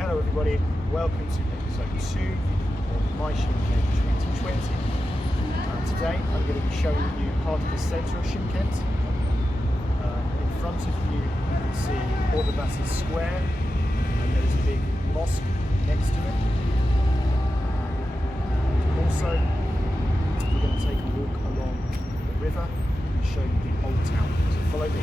Hello everybody, welcome to episode 2 of my Shymkent 2020. Today I'm going to be showing you part of the centre of Shymkent. In front of you, you can see Ordabasy Square, and there's a big mosque next to it. Also, we're going to take a walk along the river and show you the old town. So follow me.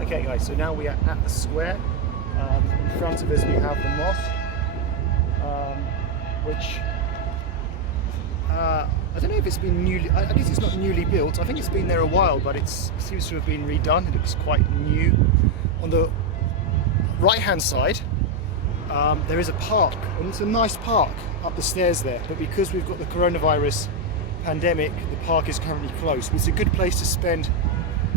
Okay guys, so now we are at the square. In front of us we have the mosque, which I don't know if it's been newly, I guess it's not newly built, I think it's been there a while, but it seems to have been redone. It looks quite new. On the right hand side there is a park, and it's a nice park up the stairs there, but because we've got the coronavirus pandemic, the park is currently closed. But it's a good place to spend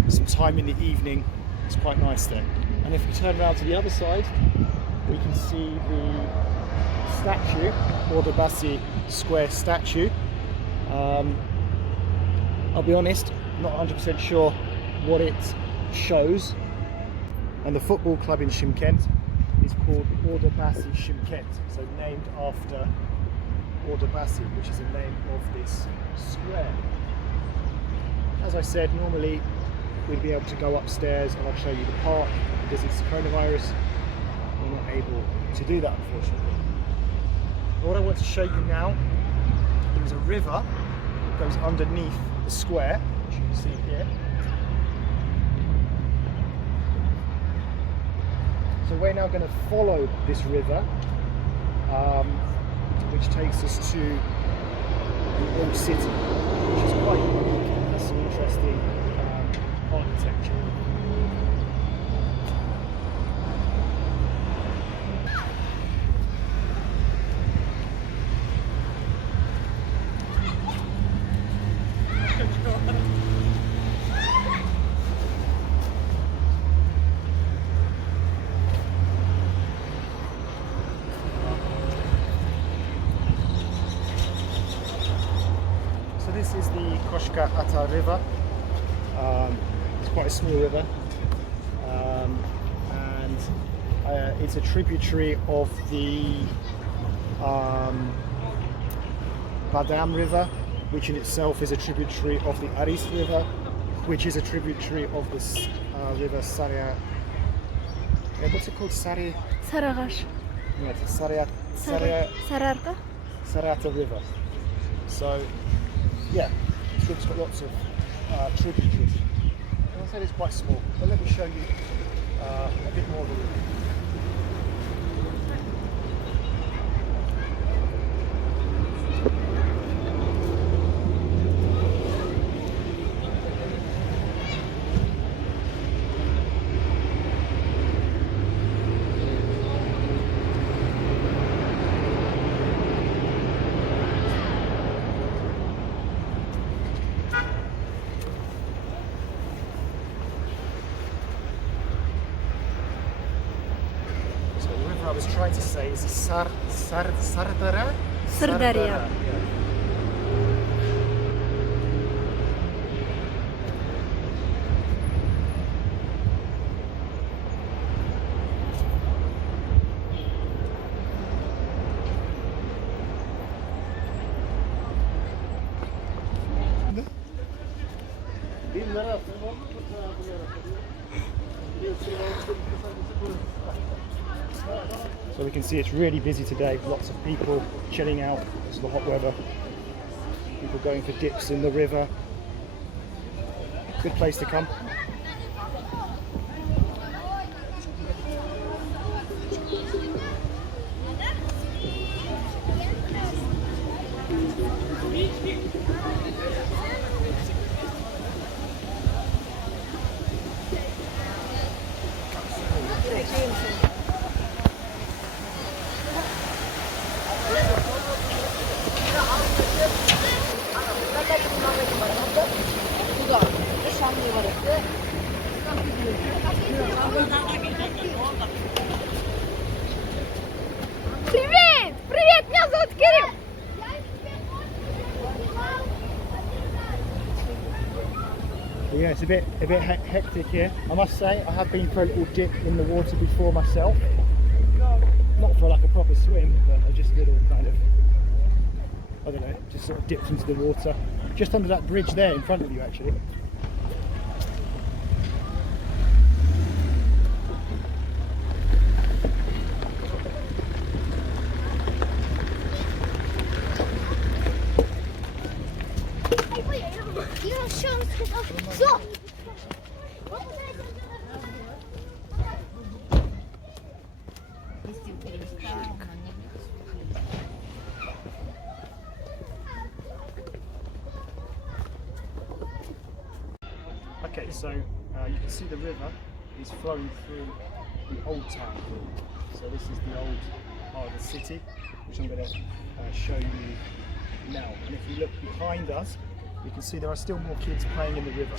some time in the evening. It's quite nice there. And if we turn around to the other side, we can see the statue, Ordabasy Square statue. I'll be honest, not 100% sure what it shows. And the football club in Shymkent is called Ordabasy Shymkent, so named after Ordabasy, which is the name of this square. As I said, normally we'd be able to go upstairs and I'll show you the park. Because it's coronavirus, we're not able to do that, unfortunately. What I want to show you now, there is a river that goes underneath the square, which you can see here. So we're now going to follow this river, which takes us to the old city, which is quite unique and has some interesting architecture. So this is the Koshkar Ata River. It's quite a small river, and it's a tributary of the Badam River, which in itself is a tributary of the Aris River, which is a tributary of the river Saria. What's it called? Saragash. Yeah, Sarata River. So, yeah, it's got lots of tributaries. I said it's quite small, but let me show you a bit more of the river. I was trying to say is Sardara? Sirdarya. So we can see it's really busy today, lots of people chilling out because of the hot weather, people going for dips in the river, Good place to come. Привет! Привет! Меня зовут Кирилл! Yeah, it's a bit hectic here. I must say, I have been for a little dip in the water before myself. Not for like a proper swim, but I just little kind of, I don't know, just sort of dipped into the water. Just under that bridge there in front of you, actually. Все! Okay, so you can see the river is flowing through the old town. So this is the old part of the city, which I'm going to show you now. And if you look behind us, you can see there are still more kids playing in the river.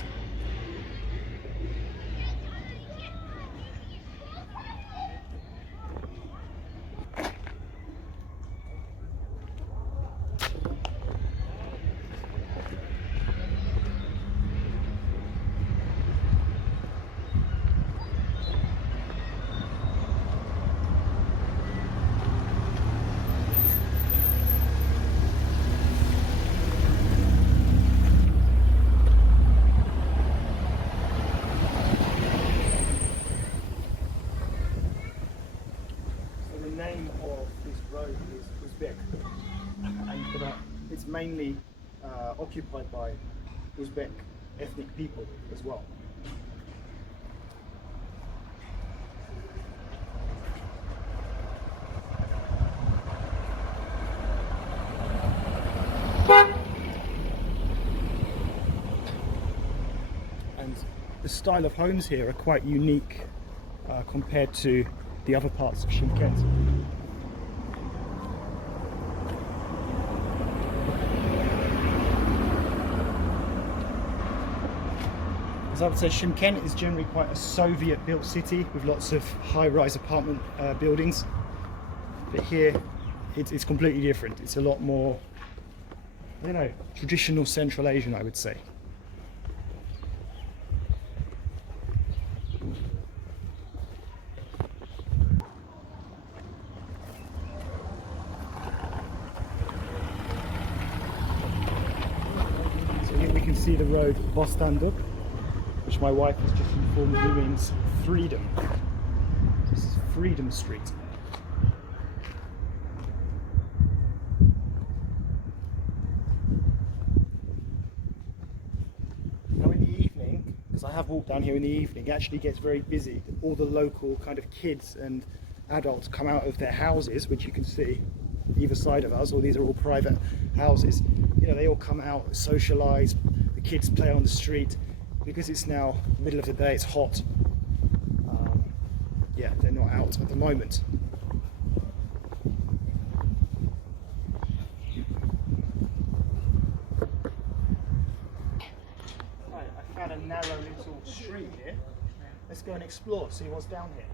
The name of this road is Uzbek, and it's mainly occupied by Uzbek ethnic people as well. And the style of homes here are quite unique compared to the other parts of Shymkent. As I would say, Shymkent is generally quite a Soviet-built city with lots of high-rise apartment buildings. But here, it's completely different. It's a lot more, I don't know, traditional Central Asian, I would say. So here we can see the road Bostanduk, which my wife has just informed me means freedom. This is Freedom Street. Now in the evening, because I have walked down here in the evening, it actually gets very busy. All the local kind of kids and adults come out of their houses, which you can see either side of us, or these are all private houses. You know, they all come out, socialise, the kids play on the street. Because it's now middle of the day, it's hot. Yeah, they're not out at the moment. Right, I found a narrow little street here. Let's go and explore, see what's down here.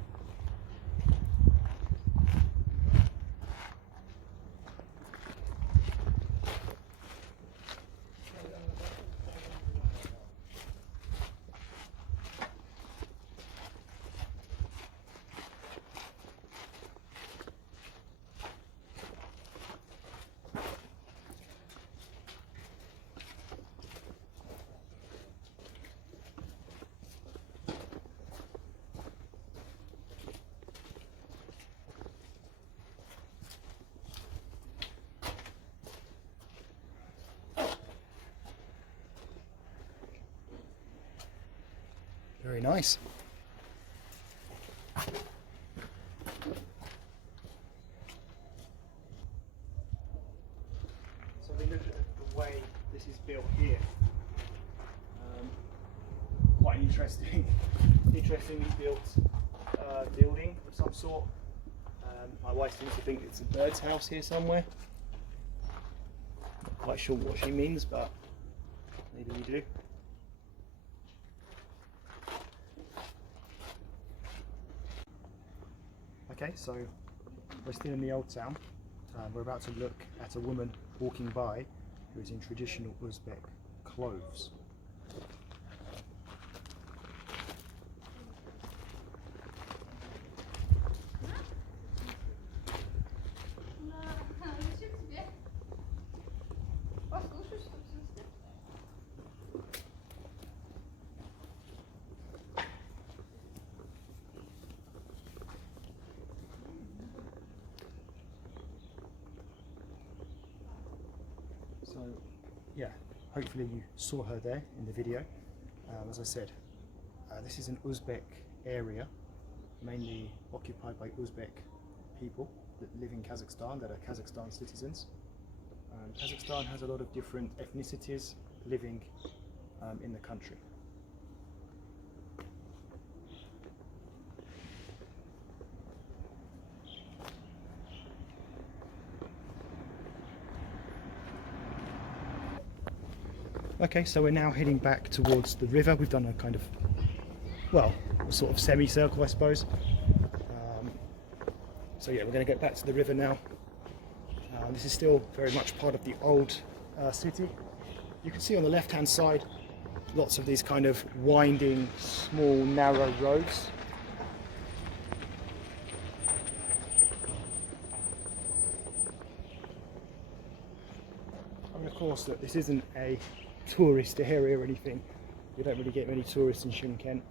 Very nice. So we look at the way this is built here. Quite interestingly built building of some sort. My wife seems to think it's a bird's house here somewhere. Not quite sure what she means, but maybe we do. Okay, so we're still in the old town. We're about to look at a woman walking by who is in traditional Uzbek clothes. So yeah, hopefully you saw her there in the video. As I said, this is an Uzbek area, mainly occupied by Uzbek people that live in Kazakhstan, that are Kazakhstan citizens. Kazakhstan has a lot of different ethnicities living in the country. Okay, so we're now heading back towards the river. We've done a kind of, well, a sort of semicircle, I suppose. So yeah, we're going to get back to the river now. This is still very much part of the old city. You can see on the left-hand side lots of these kind of winding, small, narrow roads. I mean, of course, that this isn't a tourist area or anything. We don't really get many tourists in Shymkent,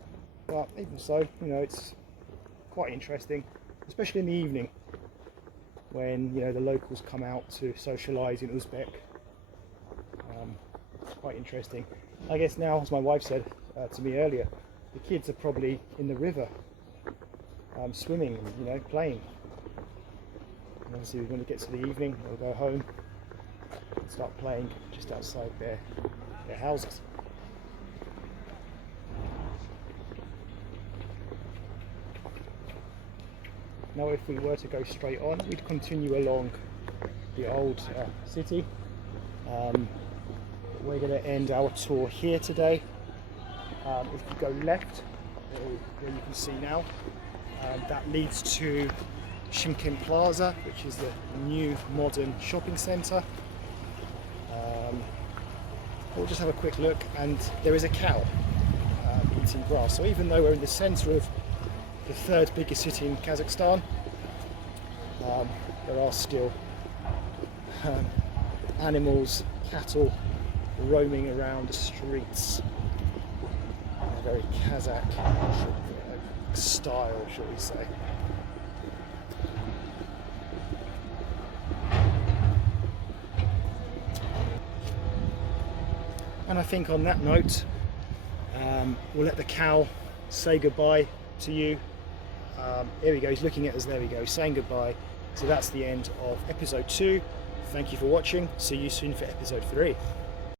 but even so, you know, it's quite interesting, especially in the evening when, you know, the locals come out to socialise in Uzbek. Quite interesting. I guess now, as my wife said to me earlier, the kids are probably in the river swimming, you know, playing. And obviously when it gets to the evening, they'll go home and start playing just outside their houses. Now if we were to go straight on, we'd continue along the old city. We're going to end our tour here today. If you go left, where you can see now, that leads to Shymkent Plaza, which is the new modern shopping centre. We'll just have a quick look, and there is a cow eating grass. So even though we're in the centre of the third biggest city in Kazakhstan, there are still animals, cattle roaming around the streets in a very Kazakh style, shall we say. And I think on that note, we'll let the cow say goodbye to you. Here we go, he's looking at us, there we go, saying goodbye. So that's the end of episode 2. Thank you for watching. See you soon for episode 3.